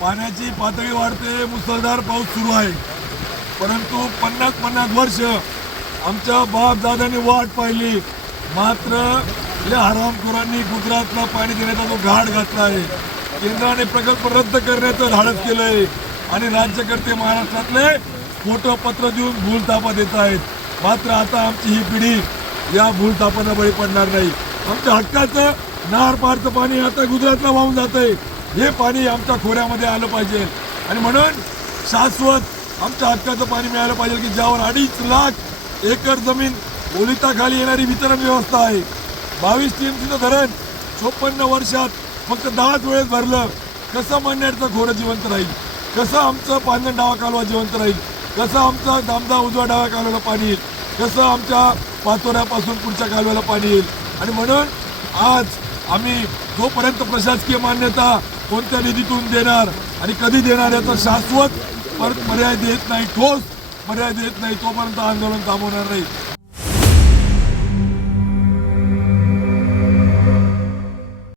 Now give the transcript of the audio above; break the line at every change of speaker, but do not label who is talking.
पाण्याची पातळी वाढते मुसळधार पाऊस सुरू आहे. परंतु पन्नास पन्नास वर्ष आमच्या बापदादांनी वाट पाहिली. मात्र या हरामखोरांनी गुजरातला पाणी देण्याचा जो घाट घातला आहे केंद्राने प्रकल्प रद्द करण्याचं धाडस केलंय आणि राज्यकर्ते महाराष्ट्रातले खोटं पत्र देऊन भूलतापा देत आहेत. मात्र आता आमची ही पिढी या भूलतापाला बळी पडणार नाही. आमच्या हक्काचं नार पारचं पाणी आता गुजरातला वाहून जात आहे हे पाणी आमच्या खोऱ्यामध्ये आलं पाहिजे. आणि म्हणून शाश्वत आमच्या हक्काचं पाणी मिळालं पाहिजे की ज्यावर अडीच लाख एकर जमीन ओलिताखाली येणारी वितरण व्यवस्था आहे. बावीस टीएमसीचं धरण चोपन्न वर्षात फक्त दहाच वेळेस भरलं. कसं मन्याडचं खोरं जिवंत राहील? कसं आमचं पांजण डावा कालवा जिवंत राहील? कसं आमचं दामदा उजवा डाव्या कालव्याला पाणी येईल? कसं आमच्या पाचोऱ्यापासून पुढच्या कालव्याला पाणी येईल? आणि म्हणून आज आम्ही जोपर्यंत प्रशासकीय मान्यता कोणत्या निधीतून देणार आणि कधी देणार याचा शाश्वत परत पर्याय देत नाही ठोस पर्याय देत नाही तोपर्यंत आंदोलन थांबवणार नाही.